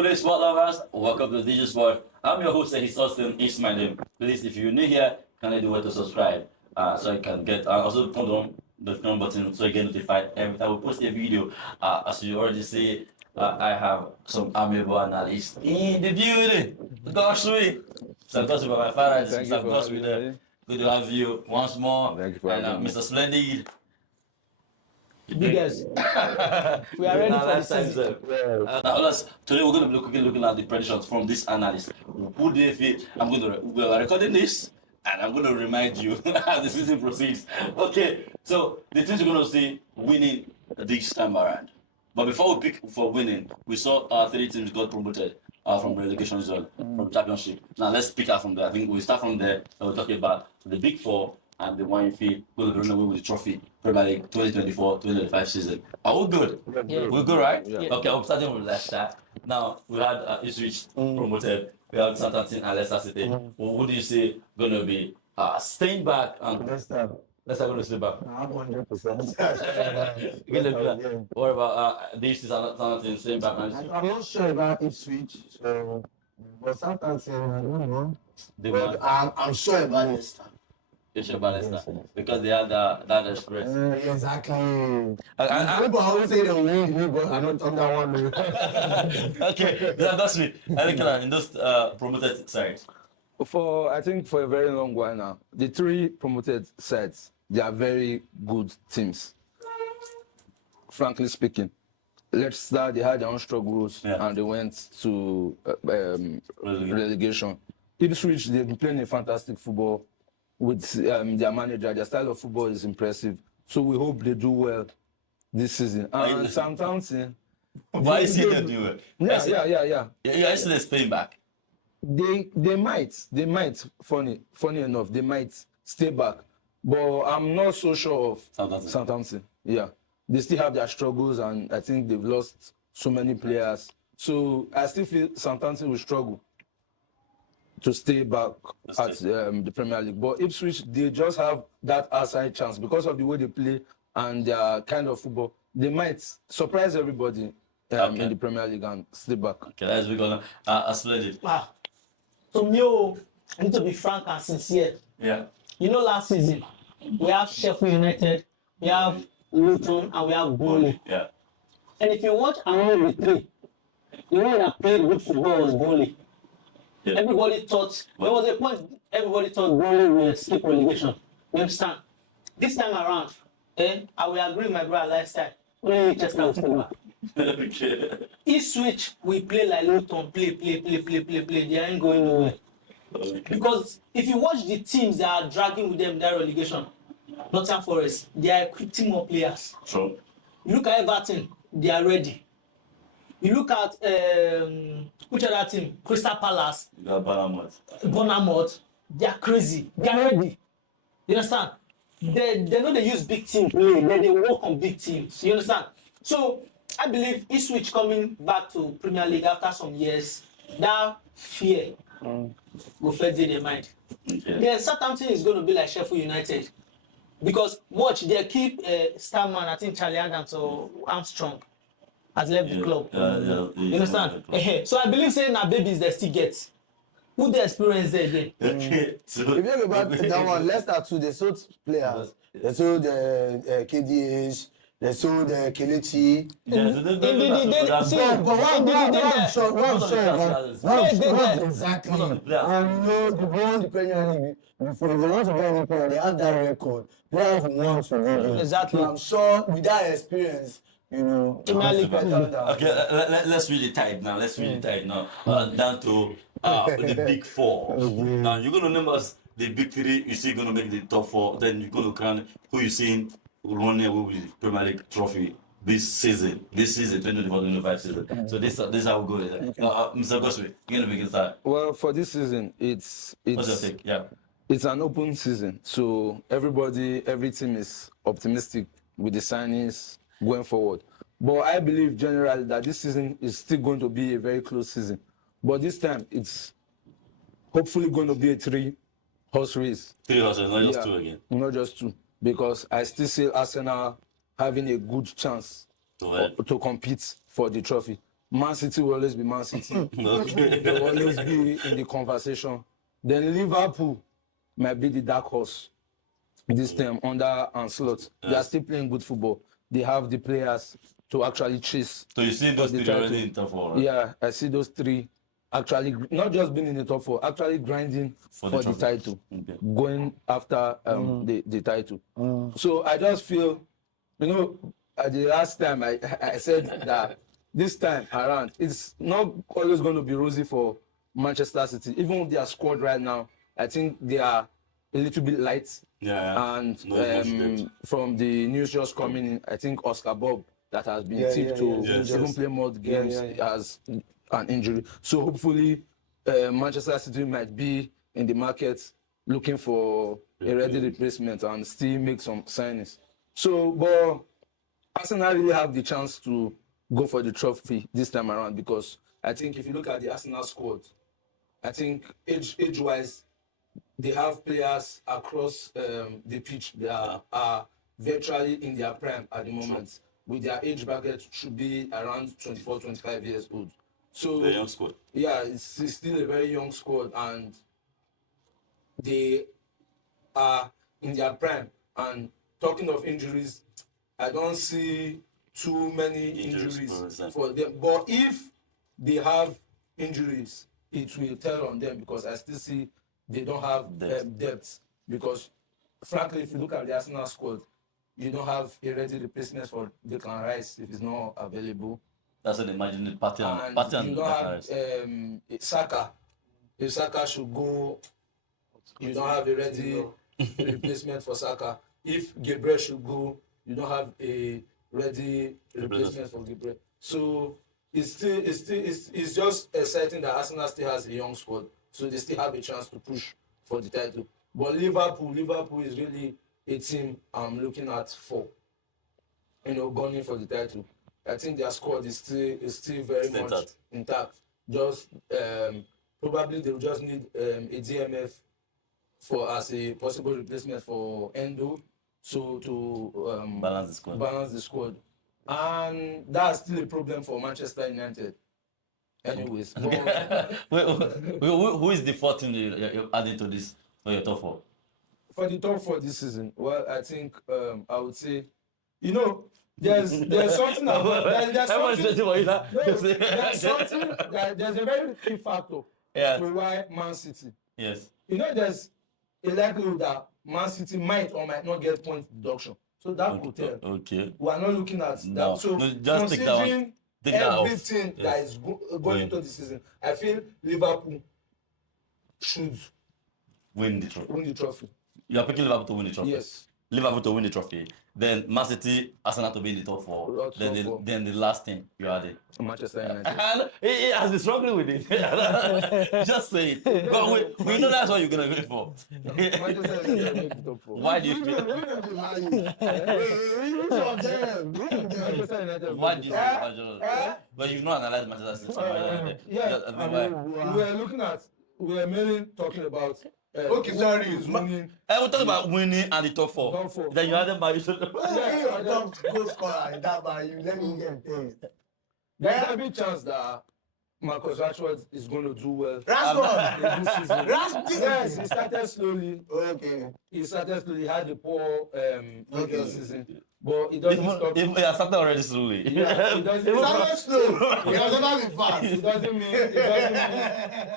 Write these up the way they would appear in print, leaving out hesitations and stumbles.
Good day, sport lovers. Welcome to DJ Sport. I'm your host, Eddie Austin. It's my name. Please, if you're new here, can I do what to subscribe? So you can get also turn on the notification button so you get notified every time we post a video. As you already see, I have some amiable analysts in the building. Godswill. So Godswill, my father is Mr. Godswill there. Good to have you once more. Thank you for and having me. Mr. Splendid. Biggest. We are ready for the season. Today we're going to be looking at the predictions from this analyst. Who do they feel? We are recording this, and I'm going to remind you as the season proceeds. Okay, so the teams we're going to see winning this time around. But before we pick for winning, we saw 3 teams got promoted from relegation zone, from championship. Now let's pick out from there. I think we start from there, and we'll talk about the big 4 and the one you feel will run away with the trophy. Premier League 2024-2025 season. Are we good? Yeah. We're good, right? Yeah. Okay, I'm starting with Leicester. Now, we had Ipswich promoted. We have Southampton and Leicester City. Who do you see going to be staying back? And Leicester going to stay back. I'm 100%. What about these Southampton staying back? I'm not sure about Ipswich, so but Southampton, I don't know. But I'm sure about Leicester. You should about Leicester because they had that express. Exactly. People always say they win me, but I don't talk that one. Okay, that's me. I think in those promoted sides. I think for a very long while now, the 3 promoted sides, they are very good teams. Frankly speaking, Leicester, they had their own struggles and they went to relegation. Ipswich, they've been playing a fantastic football with their manager. Their style of football is impressive. So we hope they do well this season. And Southampton, Why is he not doing it? yeah. You actually staying back. They might. Funny enough, they might stay back. But I'm not so sure of Southampton. Yeah, they still have their struggles, and I think they've lost so many players. So I still feel Southampton will struggle to stay back at the Premier League. But Ipswich, they just have that outside chance because of the way they play and their kind of football. They might surprise everybody in the Premier League and stay back. Okay, that's big on Splendid. So me, I need to be frank and sincere. Yeah. You know, last season we have Sheffield United, we have Luton, and we have Burnley. Yeah. And if you watch among the 3, the one that played good football was Burnley. Yeah. Everybody thought there was a point. Everybody thought Burnley will escape relegation. You understand? This time around, I will agree with my brother lifestyle. Only Chester will stay back. Okay. Ipswich we play like Luton, play. They ain't going nowhere. Okay. Because if you watch the teams that are dragging with them that relegation, Nottingham Forest, they are equipping more players. True. You look at Everton, they are ready. You look at which other team? Crystal Palace, You got Bournemouth, they are crazy. They are ready. You understand? They know they use big team play, then they work on big teams. You understand? So I believe Ipswich coming back to Premier League after some years, that fear will fade in their mind. Okay. Then Southampton is going to be like Sheffield United. Because watch, they keep star man, I think Charlie Adams or Armstrong has left the club. You understand? So I believe saying that babies they still get. Who they experience there again? Okay. So If you think about that one, Leicester too, they sold players. They sold KDH, they sold Kelechi. Exactly. And they won the Premier League. Before they want to win the Premier League, they have that record. Players want to win. Exactly. So I'm sure with that experience, you know, Premier League. Okay, let's read the tide now. Down to the big 4. Now you're gonna name us the big 3. You see, gonna make the top 4. Then you're gonna crown who you seeing running away with the Premier League trophy this season. 2024-2025 season. So this is how we go. Mr. Godswill, you're gonna begin start. Well, for this season, What's your take? Yeah. it's an open season. So every team is optimistic with the signings going forward. But I believe generally that this season is still going to be a very close season. But this time, it's hopefully going to be a 3-horse race. 3 horses, not just 2 again. Not just 2. Because I still see Arsenal having a good chance to compete for the trophy. Man City will always be Man City. Okay. They will always be in the conversation. Then Liverpool might be the dark horse this time under Ancelotti. They are still playing good football. They have the players to actually chase. So you see those the three already title. in top four, right? Yeah, I see those three actually not just being in the top four, actually grinding for the trophy. title, Okay. going after the title. So I just feel, at the last time I said that this time around it's not always going to be rosy for Manchester City. Even with their squad right now, I think they are a little bit light. Yeah. And No, it's not great. from the news just coming in, I think Oscar Bob that has been tipped to even play more games as an injury. So hopefully Manchester City might be in the market looking for a ready replacement and still make some signings. So, but Arsenal really have the chance to go for the trophy this time around, because I think if you look at the Arsenal squad, I think age-wise, they have players across the pitch that are virtually in their prime at the moment. With their age bracket should be around 24, 25 years old. So The young squad. yeah, it's still a very young squad, and they are in their prime. And talking of injuries, I don't see too many injuries for them. But if they have injuries, it will tell on them, because I still see they don't have depth. Because frankly, if you look at the Arsenal squad, you don't have a ready replacement for Declan Rice if it's not available. That's what they imagine the party And you don't have Saka. If Saka should go, you don't have a ready replacement for Saka. If Gabriel should go, you don't have a ready replacement for Gabriel. So it's just exciting that Arsenal still has a young squad, so they still have a chance to push for the title. But Liverpool is really a team I'm looking at for, gunning for the title. I think their squad is still very much intact. Just probably they'll just need a DMF as a possible replacement for Endo, so to balance the squad. And that's still a problem for Manchester United. Anyways, wait, who is the fourth team you're adding to this for your top four? For the top four this season, well, I think I would say, there's something about there's a very key factor to why Man City. Yes. There's a likelihood that Man City might or might not get point deduction. So that could tell. Okay. We are not looking at that. So just considering everything that is going into the season, I feel Liverpool should win the trophy. You are picking Liverpool to win the trophy? Yes. Liverpool to win the trophy. Then Man City, Arsenal to be in the top four. Then the last thing you added. Manchester United. And he has been struggling with it. Just say it. But we know that's what you're going to go for. Manchester United top four. Why do you feel? Why do you feel? But you've not analyzed Manchester City. We were mainly talking about. Okay, sorry. We're talking about winning and the top four. Top four. Then you had them by Goal scorer in that by you. Let me get there. There's every chance that Marcus Rashford is going to do well. Rashford! This season. Rashford! Yes, he started slowly. Okay. He had a poor season. But it doesn't stop. He has started already slowly. Yeah, it doesn't It's not slow. He has never been fast. It doesn't mean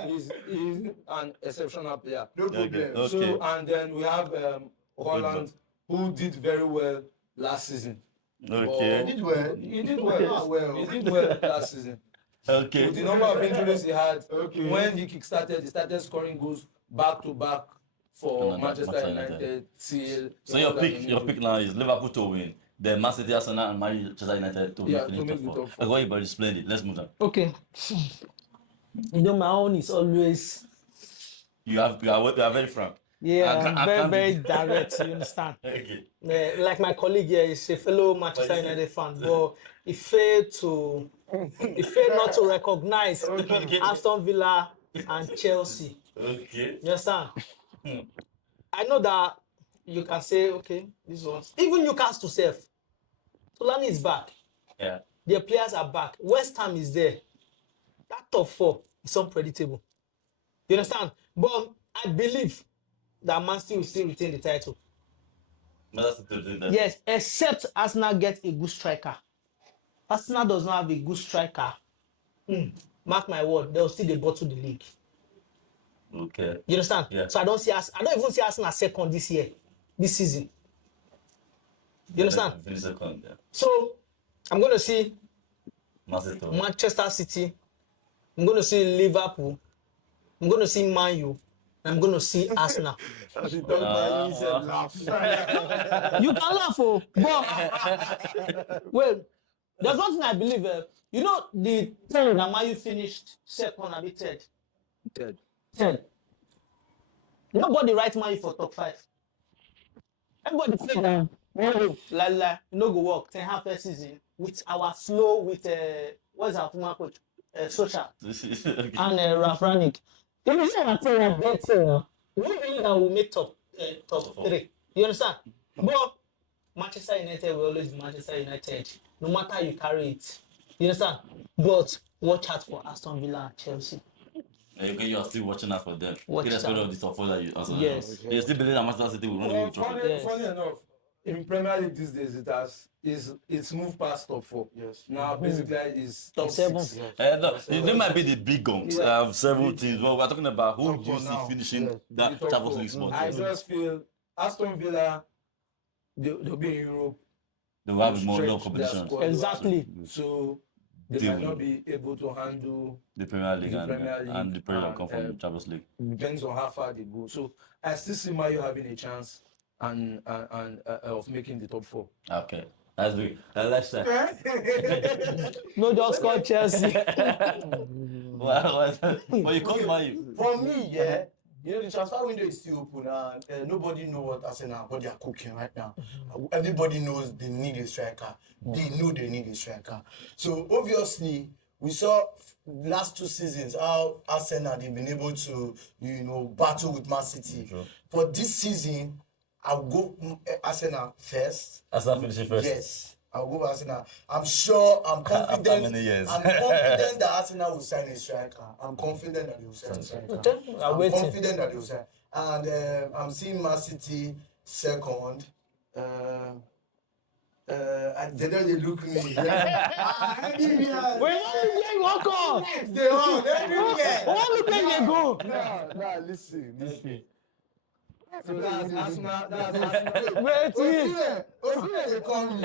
he's an exceptional player. No problem. Okay. So, and then we have Holland, who did very well last season. Okay. He did well. He did well. He did well last season. Okay. With the number of injuries he had, when he started scoring goals back to back for Manchester United. So your pick now is Liverpool to win, then Man City, Arsenal, and Manchester United to finish top four. I'm going very splendid. Let's move on. Okay. My own is always. You are very frank. Yeah, I'm very direct. You understand? Okay. Like my colleague here is a fellow Manchester United fan, but he failed not to recognize Aston Villa and Chelsea. Okay. You understand? I know that you can say, okay, this one. Even Newcastle self. Solani is back. Yeah. Their players are back. West Ham is there. That top four is unpredictable. You understand? But I believe that Man City will still retain the title. But that's the thing. Yes, except Arsenal gets a good striker. Arsenal does not have a good striker. Mark my word, they'll still bottle the league. Okay. You understand? Yeah. So I don't even see Arsenal second this season. You understand? Finish second, yeah. So I'm going to see Man City. Manchester City. I'm going to see Liverpool. I'm going to see Man U. I'm going to see Arsenal. As he talk about he said laugh. You can laugh, but well, there's one thing I believe. You know the thing that Man U finished second and third. Third. Nobody writes Man U for top 5. Everybody say that la no go work 10 half a season with our slow with what's our former coach Social and Ralph Rangnick. If you say I tell you better, we believe that we'll make top 3. You understand? But Manchester United will always be Manchester United, no matter how you carry it. You understand? But watch out for Aston Villa and Chelsea. Okay, you are still watching out for them. Watch Irrespective out. of the top four that you also Yes. You still believe that Manchester City will run away with the trophy. Yes. Funny enough, in Premier League these days it's moved past top 4. Yes. Now basically it's Top 7. 6. No, they might be the big guns. Several teams. Well, we're talking about who Top do you four see now. finishing Yeah. that The top Champions four. League spot. I just feel Aston Villa they'll be in Europe. They will have more stretch no their competition. squad. Exactly. So they They might will. not be able to handle. The Premier League, The and, Premier League and the Premier and, come from Champions League. Depends on how far they go. So I still see Mayo having a chance and of making the top 4. Okay, that's big. Let's say. No, just call Chelsea. Well, you call my. For me, yeah, you know, the transfer window is still open and nobody knows what Arsenal, what they are cooking right now. Everybody knows they need a striker. They know they need a striker. So obviously, we saw last 2 seasons how Arsenal they've been able to, you know, battle with Man City. Sure. For this season, I'll go Arsenal first. Arsenal finishing first. Yes, I'll go Arsenal. I'm sure, I'm confident. After many years. I'm confident that Arsenal will sign a striker. I'm confident that they will sign a striker. I'm waiting. confident that they will sign. And I'm seeing Man City second. And they don't look me. Everywhere. Wait, walk on. They on everywhere. What look like they go? No, listen. So that's Arsenal. That's Arsenal. Wait, Osimhen, they call me.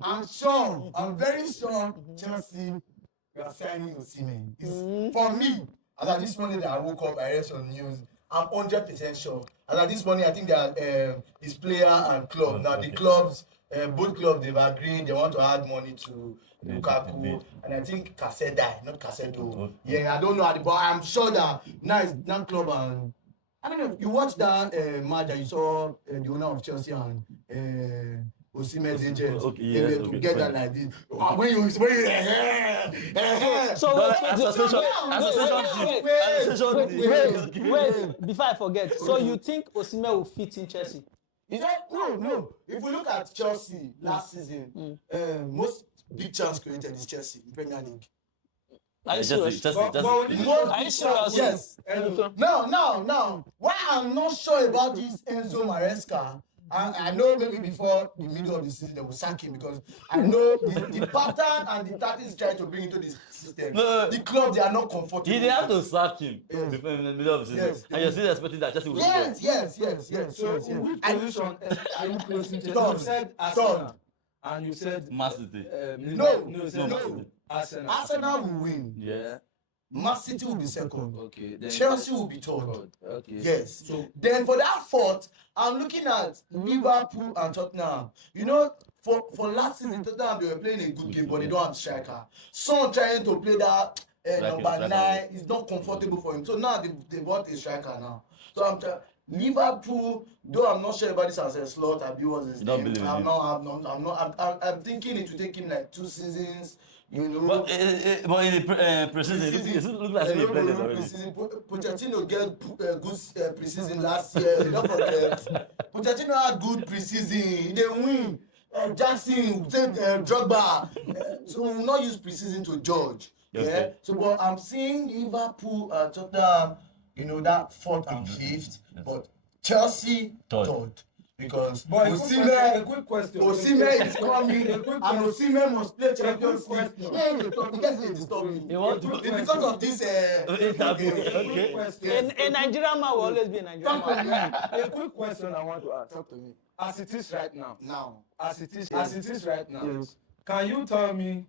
I'm sure, I'm very sure Chelsea are signing Osimhen. For me, as at this morning that I woke up, I read some news. I'm 100% sure. And at this morning, I think that his player and club. Now the clubs, both clubs, they've agreed they want to add money to Lukaku, and I think Caseda, not Casedo. Yeah, I don't know, but I'm sure that now it's that club and I don't know if you watched that match that you saw the owner of Chelsea and Osimhen's agent. Okay, They yes, were okay, together fine. like this. When you So wait, before I forget. So you think Osimhen will fit in Chelsea? Is that no? If we look at Chelsea last season, most big chance created is Chelsea in Premier League. Are you serious? Chelsea. Are you serious? Yes. Now, why I'm not sure about this Enzo Maresca. I know maybe before the middle of the season they will sack him because I know the pattern and the tactics trying to bring into this system. No. The club they are not comfortable. He didn't have to sack him before in the middle of the season. Yes. And you're still expecting that Chelsea will do well. Yes. So which position are you placing Chelsea? Third. You said Arsenal, and you said Man City. No. you said No. Arsenal. Arsenal will win. Yeah. Man City will be second. Okay. Then Chelsea will be third. Okay. Yes. So Then for that fourth, I'm looking at Liverpool and Tottenham. You know, for last season, Tottenham they were playing a good game, but they don't have striker. Son trying to play that number Striker. 9 is not comfortable for him. So now they bought a striker now. So Liverpool, though I'm not sure about this as a slot, abuse his You don't name. believe in I'm him? not. I'm thinking it will take him like 2 seasons. You know. But in the preseason, it look like he blended already. Pochettino get good preseason last year. Don't forget. Pochettino had good preseason. They win. Jackson, Drogba. So we will not use preseason to judge. Okay. Yeah. So, but I'm seeing Liverpool, Tottenham, you know, that 4th and 5th, but Chelsea third. Because Osimhen is coming, and Osimhen must play Champions League. Because of this A Nigerian man will always be a Nigerian man. A quick question I want to ask. Talk to me. As it is right now. As it is right now. Yes. Can you tell me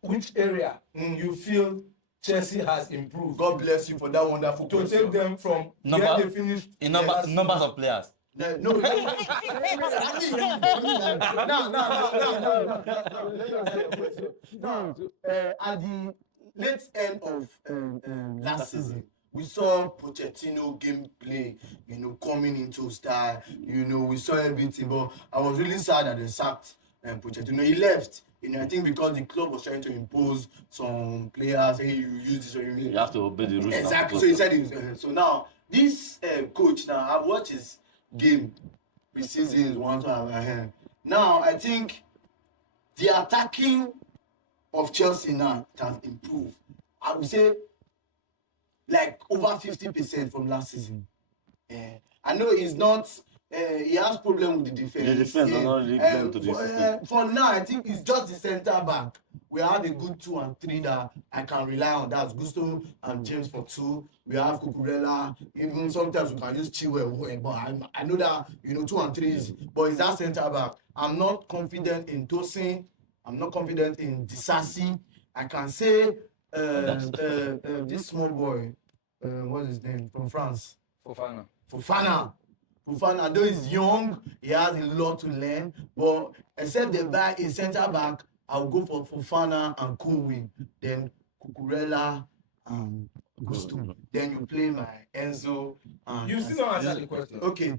which area you feel Chelsea has improved? God bless you for that wonderful To question. take them from where they finished In numbers of players. No. At the late end of last season, we saw Pochettino gameplay, you know, coming into style. You know, we saw everything, but I was really sad that they sacked Pochettino. He left. You know, I think because the club was trying to impose some players, hey, you use this or You have to obey the rules. exactly. So he said he was. So now this coach now, I've watched his game preseason 1 to have now I think the attacking of Chelsea now has improved. I would say like over 50% from last season. I know he's not. He has problem with the defense. The defense are not really playing to the system. For now, I think it's just the centre back. We have a good 2 and 3 that I can rely on. That's Gusto and James for 2. We have Cucurella. Even sometimes we can use Chilwell. But I know that, you know, 2 and 3 is. But it's that centre back. I'm not confident in Tosin. I'm not confident in Disasi. I can say this small boy, what's his name, from France? Fofana, though he's young, he has a lot to learn. But except they buy a centre back, I'll go for Fofana and Coolwin. Then Cucurella and Gusto. Then you play my Enzo. And You still don't answer the question. Okay.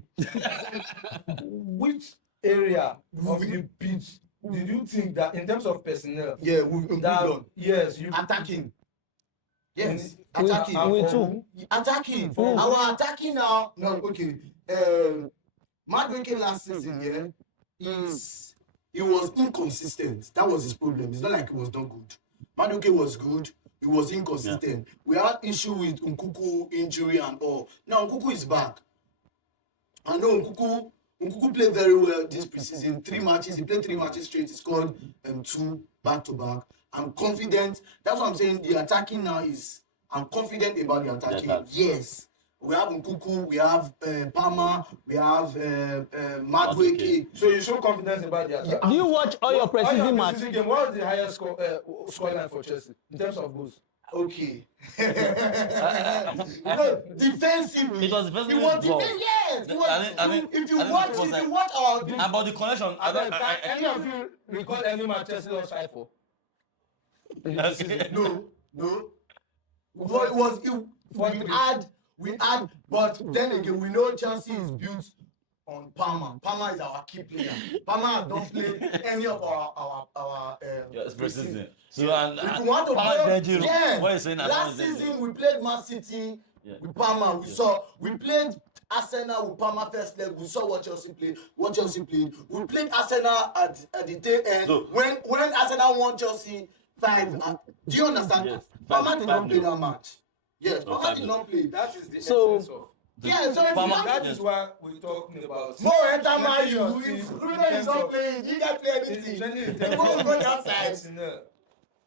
Which area of the pitch did you think that in terms of personnel? Yeah, we've improved on. Yes, you Attacking. Yes, With- attacking. with who? Attacking. Mm. Our attacking now. No, okay. Madueke last season, he was inconsistent. That was his problem. It's not like he was not good. Madueke was good. He was inconsistent. Yeah. We had issue with Nkuku injury and all. Now Nkuku is back. I know Nkuku played very well this preseason. 3 matches. He played 3 matches straight. He scored 2 back to back. I'm confident. That's what I'm saying. The attacking now is. I'm confident about the attacking. Yes. We have Nkuku, we have Palmer, we have Madueke. So you show confidence about the attack. Do you watch all your preseason matches? Game, what was the highest scoreline for Chelsea in terms of goals? Okay. No, defensively. It was defensively. It was defensive. Yes. It was, if you watch our game. About the connection, Any of you recall any match Chelsea lost 5-4? No. But it was we had, but then again, we know Chelsea is built on Palmer. Palmer is our key player. Palmer don't play any of our preseason. So and if we want to play, yeah. What are you saying? Last season we played Man City with Palmer. We played Arsenal with Palmer first leg. We saw what Chelsea played. We played Arsenal at the tail end. So, when Arsenal won Chelsea 5. Do you understand? Yes. Palmer did not play that match. Yes, Palmer did not play. That is the essence of. Yeah, so that is why we're talking about. More enter man you. If Bruno is not playing, you can't play anything. Go outside.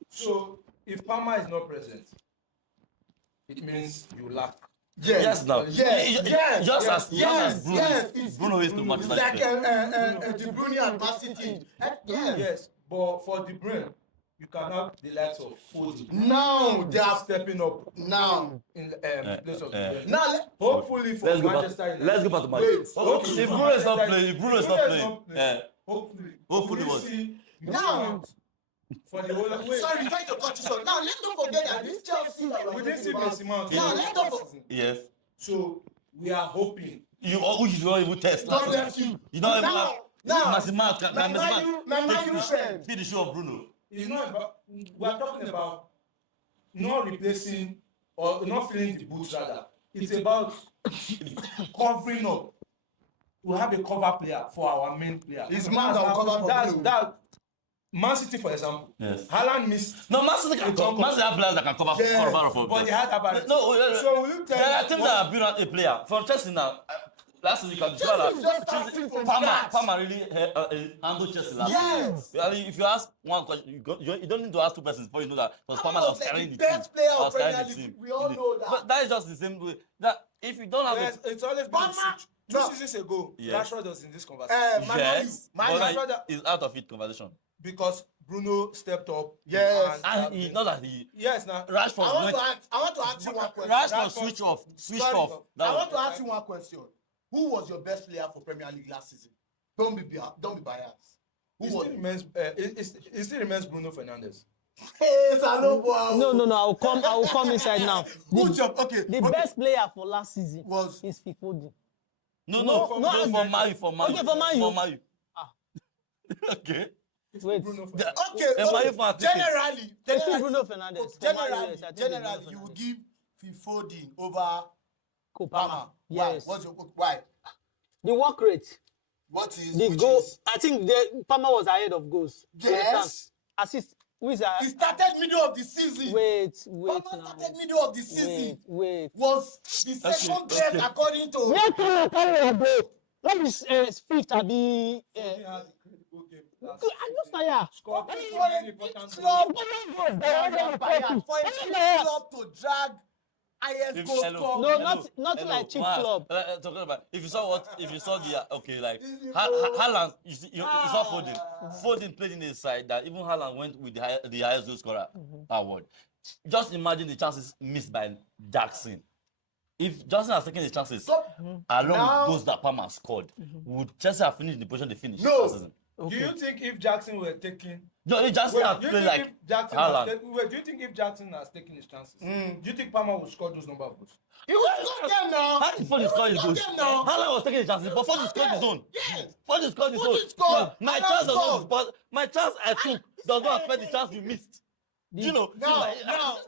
So if Palmer is not present, it means you lack. Yes, now. Yes. Just as Bruno is to It's Manchester like United. De Bruyne and Man City. Yes, but for De Bruyne, you can have the likes of Foden. Now they are stepping up. Now in place of De Bruyne. now Hopefully for Manchester United. Let's go back to Manchester. Okay, If Bruno is not playing, Hopefully what? see Now. For the whole of Sorry, trying to cut you short. Now let's not forget that this Chelsea. we didn't see Messi Mount. Now let's not forget. Yes. So we are hoping. You don't even test. God bless you. You don't even have. Now, Maximal my friend. feed the show of Bruno. It's not about. We are talking about not replacing or not filling the boots rather. It's about covering up. We have a cover player for our main player. It's man that will cover for Bruno. That Man City, for example. Yes. Haaland missed. No, Man City can cover. Man City have players that can cover. Yes, cover for. But they had about. No, So will you tell there are me teams what- that have built out a player. For Chelsea now, last season you can describe Chelsea just that. started from Palmer really handled Chelsea last Yes. season. I mean, if you ask one question, you don't need to ask two persons before you know that it was Palmer that was like carrying the the team. best player of That was carrying Premier the League. team. We all know that. But that is just the same way. That if you don't have Yes, a it's always been Palmer- a switch. Two No. seasons ago, Yes. Rashford was in this conversation. yes, Man but Rashford- like, it's out of it conversation. Because Bruno stepped up. Yes. And he not that he Yes, now. Rashford I want went. to ask you one question. Rashford switched off. Sorry, That I was- want to ask you one question. Who was your best player for Premier League last season? Don't be biased. Who It still was? remains. It still remains Bruno Fernandes. Hey, Salobo. No, I will come inside now. Who's your okay? The okay. best player for last season Was is Foden. No, for Man U. Okay, for Man U. For Man U. Ah. Okay. Wait. Bruno Fernandes. okay. Am I fan ticket? It's still Bruno Fernandes. For Man U, yes, I think it's Bruno Generally, you will Fernandes. give Foden over Kopama. Palmer. Yes. Why? The work rate, What is the which goal. is? I think Palmer was ahead of goals. You Yes. understand? Assist. Who is that? He started middle of the season. Wait Palmer now. started middle of the season. Wait. Was the second best according to. Where Palmer carry your goal? Let me fifth. I be. He had a critical game last I just tire. Scored For three a very big important club, goals. for a big club to drag highest goal Hello. score. No, not Hello, like cheap Mas, club. Talking about if you saw the okay, like This is Haaland, you saw Foden. Foden played in a side that even Haaland went with the highest goal scorer award. Just imagine the chances missed by Jackson. If Johnson has taken his chances Stop. along Now- with goals that Palmer scored, would Chelsea have finished the position they finished No. last season? Do you think if Jackson were taking Johnson has do you played think like if Jackson Haaland. do you think if Jackson has taken his chances, do you think Palmer will score those number of goals? He will score them now. How did Foden score his goals? them now. Haaland was taking his chances, but Foden scored his own. Yes. Foden scored his Foden own. scored. My Haaland chance does scored. not, but my chance I took does not affect the chance we missed. Do you know?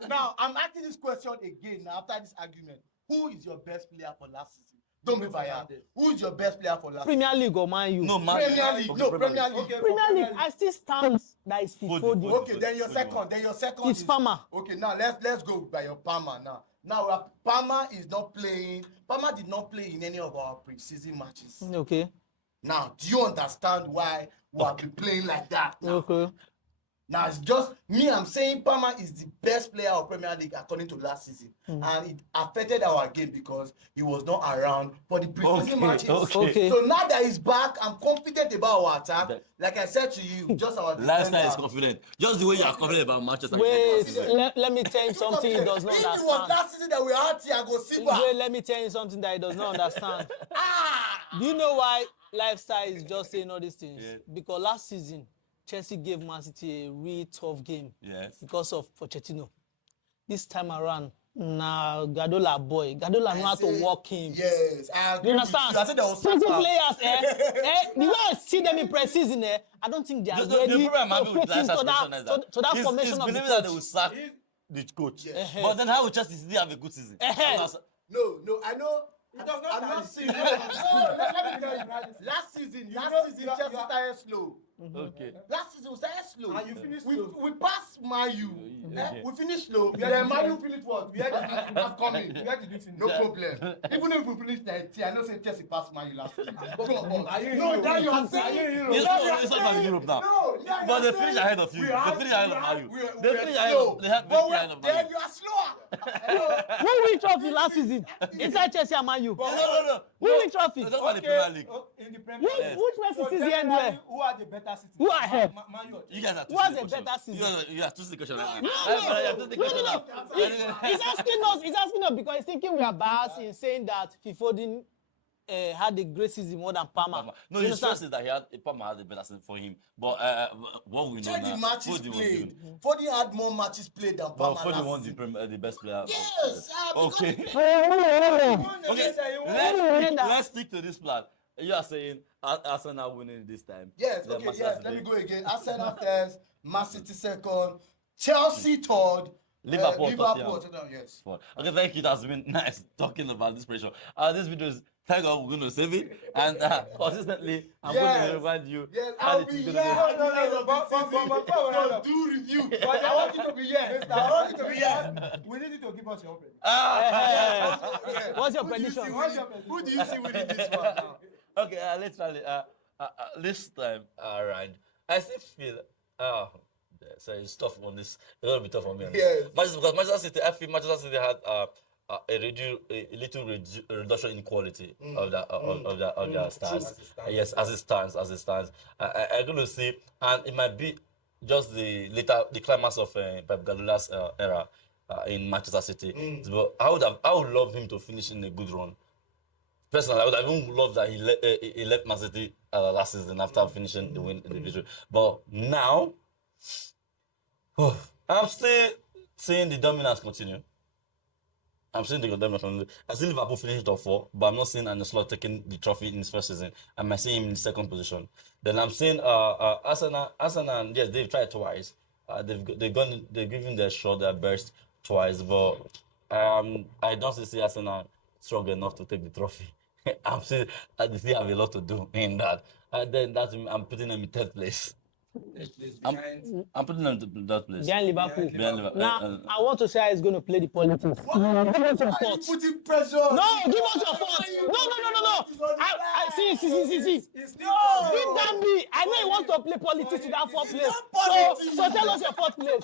Now, I'm asking this question again now after this argument. Who is your best player for last season? Don't be biased. Who is your best player for last season? Premier League or Man U? No, man. Premier League. Okay, No, Premier League. Okay, Premier League. I still stand that is Foden. Foden. Okay, then your second. It's is Palmer. Okay, now let's go by your Palmer now. Now Palmer is not playing. Palmer did not play in any of our pre-season matches. Okay. Now, do you understand why we have been playing like that? Now? Okay. Now it's just me. I'm saying Palmer is the best player of Premier League according to last season, and it affected our game because he was not around for the preseason matches. Okay. So now that he's back, I'm confident about our attack. That- Like I said to you, just our Lifestyle is defender. confident. Just the way you are confident about Manchester Wait, United. let me tell you something he does not If it was understand. last season that we had Thiago Silva, Wait, let me tell you something that he does not understand. Do you know why lifestyle is just saying all these things? Yeah. Because last season, Chelsea gave Man City a really tough game Yes. because of Pochettino. This time around, Gadola boy. Gadola know how to walk him. yes, I agree You with understand? you. I said there was Chelsea Saka. players, the way I see them in pre-season, I don't think they are The ready problem I'm to having with fit into Lifestyle that, is that to that he's formation of the believing that they will coach. sack the coach. Yes. But then how will Chelsea still have a good season? No, I know. It does not I'm tally. not seeing. Let me tell you. Last season, Chelsea started slow. Okay. Last season we started slow. And you finished we, slow. we passed Mayu. Yeah. We finished slow. Yeah, Then yeah. Mayu finished what? We had to coming. Where did you finish? No problem. Even if we finish 90, I know say Chelsea passed Mayu last season. Go on. Are you in No, Europe? now you are Are you saying. in Europe? It's not about Europe now. No, yeah, But you they are finish saying ahead of you. we They are- finish ahead we of are- Man U. we are- They we are finish ahead slow. of they have But finish ahead of Man then U. you are slower. Who win trophy last season? Inside Chelsea and Man U. No. Who win trophy? It's not about the Premier League. In the Premier Which, League. which Man City end where? Who are the better cities? Who are ahead? Man U. You guys are What's twisting a the question. better season? You are twisting the question. No. No. He's asking us because he's thinking we are biased in saying that Foden had a great season more than Palmer. No, You his stress understand? is that Palmer had the better season for him. But what we know Check now, the matches Foden was played. given. Foden had more matches played than But Palmer Foden last won season. the best player. Yes, Okay. because Okay. Let's stick to this plan. You are saying Arsenal winning this time. yes, Then okay, Manchester yes. City. Let me go again. Arsenal first, Man City second, Chelsea third, Liverpool, Liverpool, Tottenham. yes. Okay, thank you. It has been nice talking about this pressure. This video is, thank God we're going to save it. And consistently, I'm going to remind you Yes, how I'll it be is here. going to No, go. no, do review. But I want you to be here. I want you to be here. We need you to give us your opinion. What's your Who do you prediction? see winning- Who do you see winning this one now? Okay, literally, this time around, I still feel, so it's tough on this. It's going to be tough on me. Yes. Because Manchester City, I feel Manchester City had a little reduction in quality of their stance. Yes, as it stands. I'm going to see, and it might be just the climax of Pep Guardiola's era in Manchester City. But I would love him to finish in a good run. Personally, I would have even loved that he left Man City last season after finishing the win in the victory. But now, I'm still seeing the dominance continue. I see Liverpool finishing top 4, but I'm not seeing Arne Slot taking the trophy in his first season. I might see him in the second position. Then I'm seeing Arsenal, yes, they've tried twice. They've given their shot, their best twice, but I don't see Arsenal strong enough to take the trophy. I still have a lot to do in that. And then I'm putting them in third place. I'm putting them in third place. Behind Liverpool. Behind Liverpool. Now, I want to say how he's going to play the politics. Give us your thoughts. Putting pressure. No, give us your thoughts. No. See. Deep down me, I know he wants to play politics in that fourth place. So tell us your fourth place.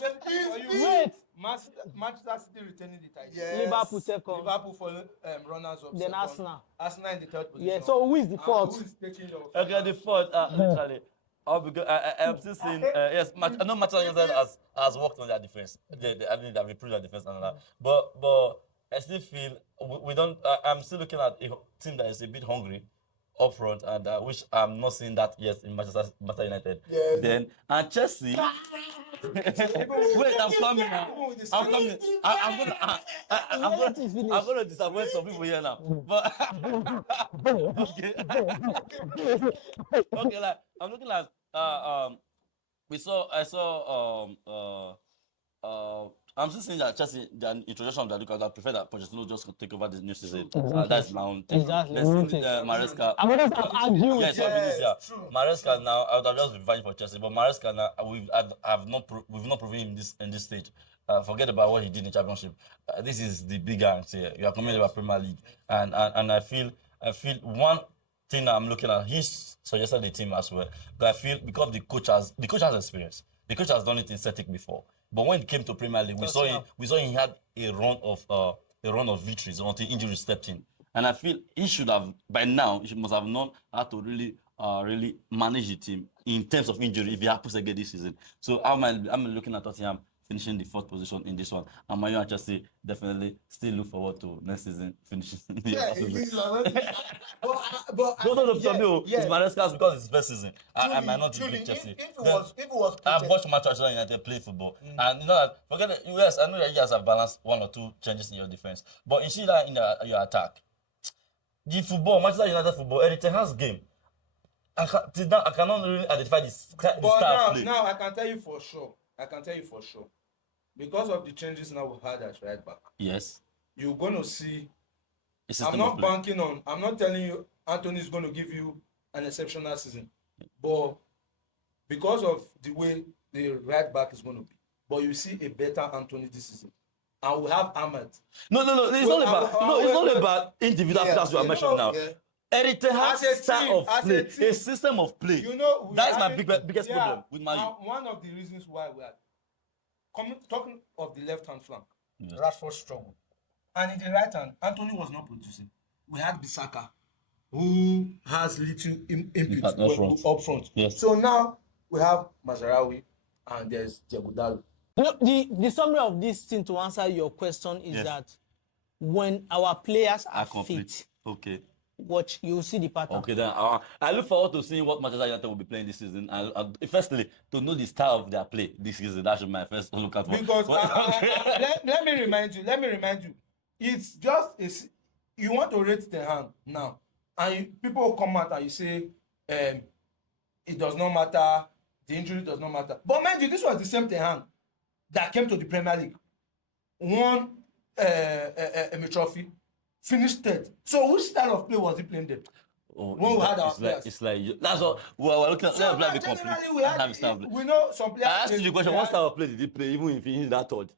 Wait. Manchester City retaining the title. Yes. Liverpool second. Liverpool following runners up. Then second. Arsenal. Arsenal in the third position. Yeah, so who is the Who fourth? is taking your Okay, the fourth, literally. I'm still seeing, yes, I know Manchester United has worked on their defense. They have improved their defense and all that. But I still feel we don't. I'm still looking at a team that is a bit hungry up front, and which I'm not seeing that yet in Manchester United. Yes. Then and Chelsea. Wait, I'm coming now. I'm coming. I'm gonna disappoint some people here now. But okay. Okay, like I'm looking at I'm just saying that Chelsea, the introduction of the Lucas, I prefer that Pochettino just take over the new season. That's my own thing. Exactly. Let's see Maresca. I'm going to argue Yeah, with it's true. Maresca now, I would have just been fighting for Chelsea, but Maresca now, we've not proven him in this stage. Forget about what he did in the Championship. This is the big guns here. You are coming about Premier League, and I feel one thing I'm looking at. He's suggested the team as well, but I feel because the coach has experience. The coach has done it in Celtic before, but when it came to Premier League, we saw he had a run of victories until injury stepped in, and I feel he should have by now. He must have known how to really manage the team in terms of injury if he happens again this season. So I'm looking at Tottenham finishing the fourth position in this one, and Man United Chelsea definitely still look forward to next season finishing. Yeah, but No, it's Maresca's because it's his first season. I might not truly, beat Chelsea. if it was I've watched Manchester United play football, and you know that. Forget it. Yes, I know that you guys have balanced one or two changes in your defense, but you see that in your attack, the football, Manchester United football, Eric Ten Hag's game. I cannot really identify the style of play. Now I can tell you for sure. Because of the changes now we've had at right back. Yes. You're going to see. I'm not banking on. I'm not telling you Anthony is going to give you an exceptional season, but because of the way the right back is going to be, but you see a better Anthony this season, and we have Ahmed. No. It's not about individual players you are mentioning now. Yeah. Eric Ten Hag's style of play, a system of play. You know, that's my biggest problem with Man U. One of the reasons why we are talking of the left-hand flank, Yes. Rashford struggled, and in the right hand, Anthony was not producing. We had Bissaka, who has little input up front. Yes. So now we have Mazraoui, and there's Diego. The summary of this thing to answer your question is that when our players are fit, okay, watch, you will see the pattern. Okay, then I look forward to seeing what Manchester United will be playing this season. And firstly, to know the style of their play this season. That should be my first look at. Because let me remind you, it's just you want to rate the hand now, and people come out and you say it does not matter, the injury does not matter. But mind you, this was the same hand that came to the Premier League, won a trophy, finished third. So which style of play was he playing then? Oh, when we had our players. It's like that's what we're looking at. So Let's play generally we know some players. I asked you the question: what style of play did he play even if he finished that third?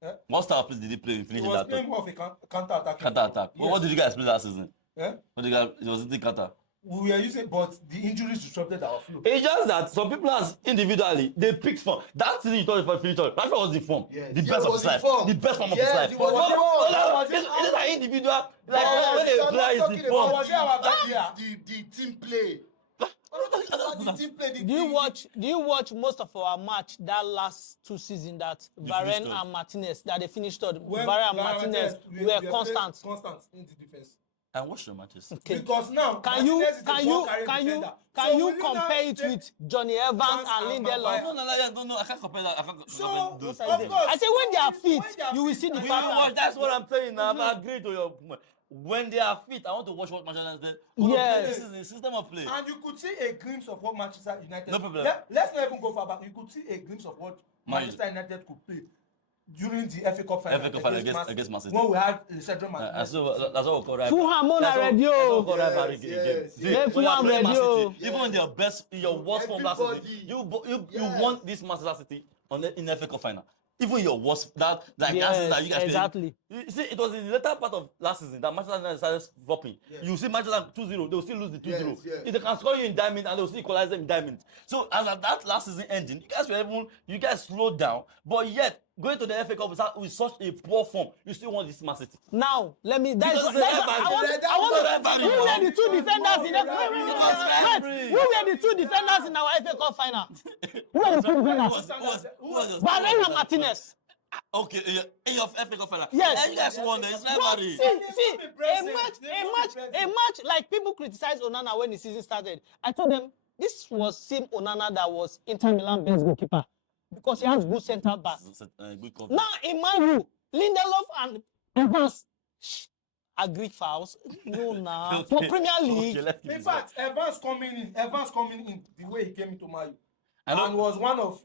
Eh? What style of play did he play in He finishing was that playing third? more of a counter attack. Counter attack. Yes. What did you guys play that season? Eh? What did you guys? It was the counter. We were using, but the injuries disrupted our flow. It's just that some people as individually they picked form. That season you thought for finisher. Rashford was the form, Yes. the He best of was his in life, form. the best form of Yes, his life. he was in form. It is an individual. Like Yes, when I'm a player is not the talking form. about Was it our bad year? the team play. The team play. Do you watch most of our match that last 2 seasons that Varane finished third. and Martinez that they finished third? When Varane and Martinez we were playing constant. Constant in the defense. And watch your matches. Okay. Because now Can you Martinez is a ball carrying defender. So will you compare now it take with Johnny Evans and Lindelof? No, I can't compare that. I can't So, compare those. of course, I say when they are when fit, they are you will fit see the and You know pattern. what? That's what I'm saying. I agree to your point. When they are fit, I want to watch what Manchester United. Yes. This is the system of play. And you could see a glimpse of what Manchester United. No problem. Let's not even go far back. You could see a glimpse of what Manchester United could play during the FA Cup final. FA Cup final against Man City. When we had Cedric Martinez. That's what we call rivalry. Fulham on That's what- radio. that's what we call Yes, rivalry yes, game. yes. See, Let when you are Fulham playing Man radio. City, even in your best, in your worst form last season, Everybody. you Yes. won this Manchester City in the FA Cup final. Even your worst that last Yes, season that you guys exactly. played. You see, it was in the later part of last season that Manchester United started flopping. Yes. You see Manchester 2-0, they will still lose the 2-0. Yes, yes. If they can score you in diamond and they will still equalize them in diamond. So as at that last season ending, you guys slowed down, but yet going to the FA Cup with such a poor form, you still want this Man City. Now, let me. Because it's a rivalry. I want Rivalry. who were the two defenders in the rivalry. who were the two defenders in our FA Cup final? Who were the two defenders? Who was your Varane and Martinez. Okay, in your FA Cup final. Yes. And you guys won. It's What? rivalry. See, be a present. match, They a will match, be a present. match. Like people criticized Onana when the season started. I told them this was same Onana that was Inter Milan best goalkeeper because he has good centre back. Good coverage. Now in my view, Lindelof and Evans agreed fouls. No, nah. For Premier League, Okay, let's keep In it fact, Evans coming in the way he came into Man U, I know- and was one of.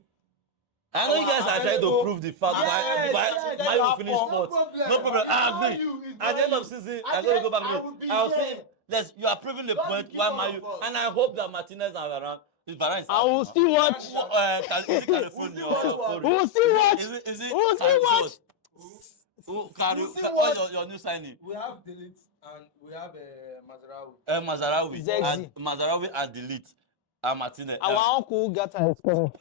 I know you guys are trying to prove the fact Yes, why yes, Man U yes, finish no fourth. problem. No problem. I Man agree. U is At the end Man of U. season, At I'm the going to end, go back I to will it. be I'll here. say, yes, you are proving the Don't point give why up Man U, on us. and I hope that Martinez and Varane is I will still watch. Is it California or Florida? We will still watch. Is it? We will still watch. What's your new signing? We have Delete and we have Mazarawi. Mazarawi Zexi. and Mazarawi and Delete and Martinez. Our uncle Gata is coming.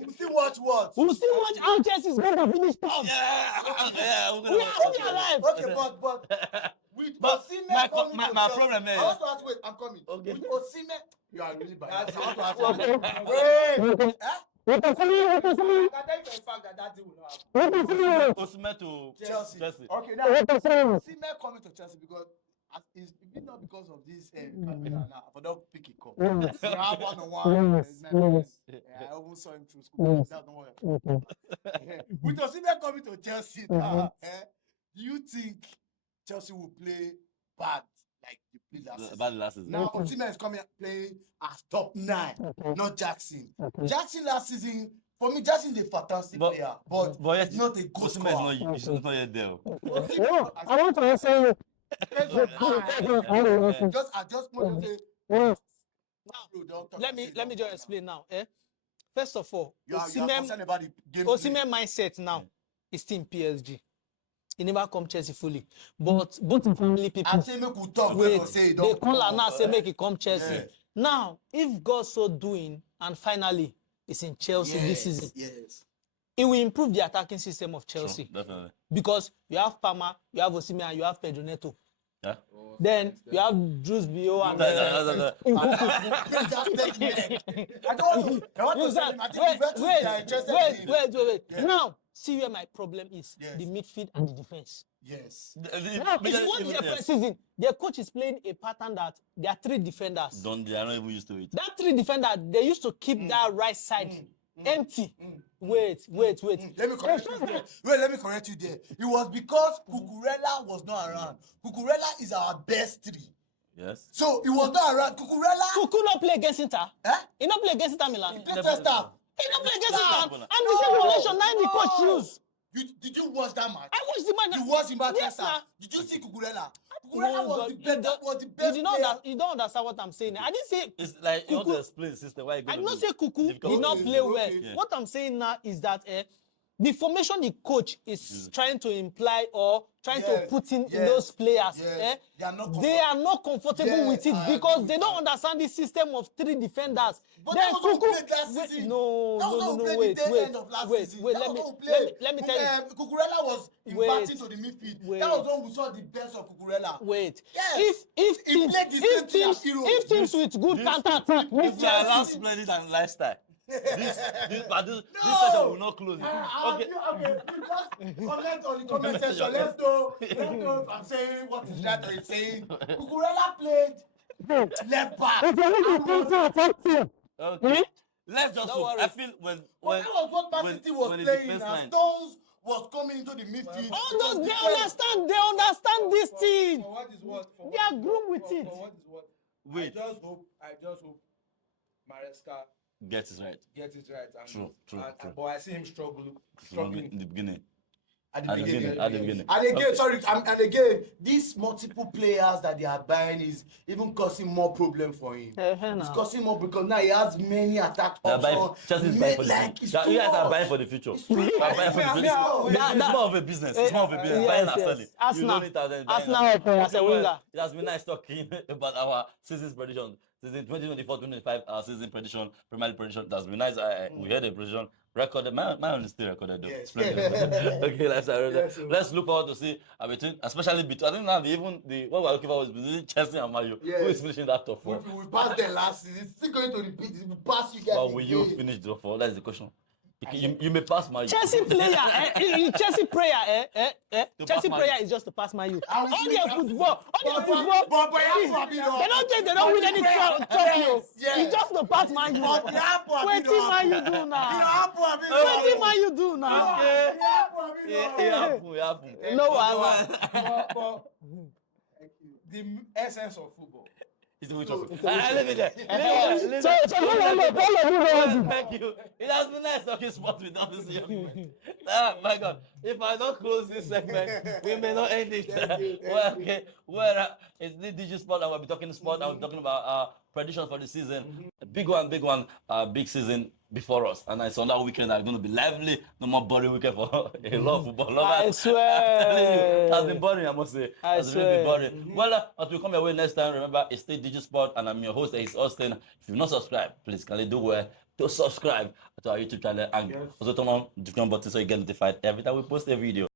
You see what? We will still watch how Chelsea is going to finish top. Yeah, we're We are alive. Okay, but with But Osimhen coming to my Chelsea, problem is- I want to ask, wait, I'm coming. Okay. With Osimhen, you are really bad. That's- I want to ask you. Wait. What is I can tell you for a fact that deal will not happen. Osimhen to Chelsea. Okay, now Osimhen coming to Chelsea because it's not because of this campaign now. But don't pick it up. We have one-on-one. I almost saw him through school. That's not what. With Osimhen coming to Chelsea, now, do you think Chelsea will play bad like they played last season? About the last season. Now Osimhen is coming playing as top 9, not Jackson. Jackson last season, for me, Jackson is a fantastic player, but yet, he's not a good Osimhen scorer. is not yet there. Osimhen, I want to answer you. I just want to say, Now, bro, don't talk let and me say let me don't just talk now. explain now. First of all, You are concerned about the game. Osimhen mindset now is still in PSG. He never come Chelsea fully, but both in family people. I say make we talk. Wait, Wait, say they don't call talk, her now say make he come Chelsea. Yes. Now, if God so doing and finally is in Chelsea this season, Yes. it will improve the attacking system of Chelsea Definitely. because you have Palmer, you have Osimhen, and you have Pedro Neto. Yeah. Then you have Drewsby and Please just take me. I don't. I want You to say understand? him. I think Juventus they are interested in him. Wait. Yeah. Now, see where my problem is. Yes. The midfield and the defense. Yes. Now, if you watch their preseason, their coach is playing a pattern that there are 3 defenders. They are not even used to it. That 3 defenders, they used to keep that right side empty. Wait. Let me correct you there. Wait, let me correct you there. It was because Cucurella was not around. Cucurella is our best 3. Yes. So it was not around. Cucurella. Kuku not play against Inter. Eh? He not play against Inter Milan. He played first half. He not play against Stop. Inter. And the same formation, now the coach use. Did you watch that match? I watched the match. You watched the match Yes, first half. sir. Did you see Cucurella? No, Cucurella was but the you best. don't- Was the best player. You don't understand what I'm saying. I didn't say It's like you want Kuku- to explain the system. Why you I gonna did not do say Kuku difficult did not things? play well. okay. Yeah. What I'm saying now is that the formation the coach is trying to imply or trying to Yes, put in yes, those players, yes. they are not comfortable Yes, with it I because agree they with don't that. understand the system of 3 defenders. But Then that was what we Kuku, played last season. no, That was no, what we no, played the wait, end of last wait, season. wait. That Let was me what we played. let me tell you. Cucurella was inverting to the midfield. Wait. That was when we saw the best of Cucurella. Wait. Yes. If He teams played the same thing as Hero. if teams with good counter attack, If you allow Chelsea. Splendid and lifestyle, this No! session will not close it. Okay, you just comment on the comment section. Let's know if I'm saying what is right or is saying. Cucurella played left back. Okay. Let's just Don't hope. worry. I feel when That was what Man when- City was when the playing. defense And line- Stones was coming into the midfield. all those Because they understand this thing. For what is what? For They what are is groomed what? with For it. what is what? Wait. I just hope Maresca get it right. gets it right. And, True. But I see him In struggling. the beginning. At At the beginning. And again, sorry, and again, these multiple players that they are buying is even causing more problem for him. It's causing more because now he has many attack options. Chelsea is buying for the Like, future. it's You too guys are much. buying for the future. It's too You are much. buying for the future. It's more of a business. It's more of a business. Buying and selling. Arsenal. You don't need to then buying Arsenal and- as a winger. It has been nice talking about our season's prediction. Season 2024-2025 season prediction, Premier League prediction. That's been nice. We had a prediction recorded. My own is still recorded though. Yes. Splendid. Okay, Yes, let's look forward to see between, especially between. I think now what we're looking for is between Chelsea and Man U. Yes. Who is finishing that top four? We passed the last season. It's still going to repeat. We pass you guys. Or will you again. finish the top four? That's the question. You may pass Man U. Chelsea player, Chelsea player, To Chelsea pass Man player U. is just to pass Man U. I All will their see- football, But you have to they don't win any trophy. yes. It's just to pass Man U. But you have to Wait till Man U do You now. have to Wait till Man U do now. Okay. Yeah. It happen. No wahala. But the essence of football. It's the trophy. Leave it there. Thank you. It has been nice talking sports with all this young man. My God. If I don't close this segment, we may not end it. Well, okay. Well, it's the Digi Sport, and we'll be talking sport, and we'll be talking about predictions for the season. A big one, big season before us. And it's on that weekend that's going to be lively. No more boring weekend for a lot of football lovers. I swear. I'm telling you, it has been boring, I must say. I It's really been swear. boring. Well, until we come your way next time, remember, it's still Digi Sport, and I'm your host, Ace Austin. If you've not subscribed, please can you do well to subscribe to our YouTube channel and also turn on the notification button so you get notified every time we post a video.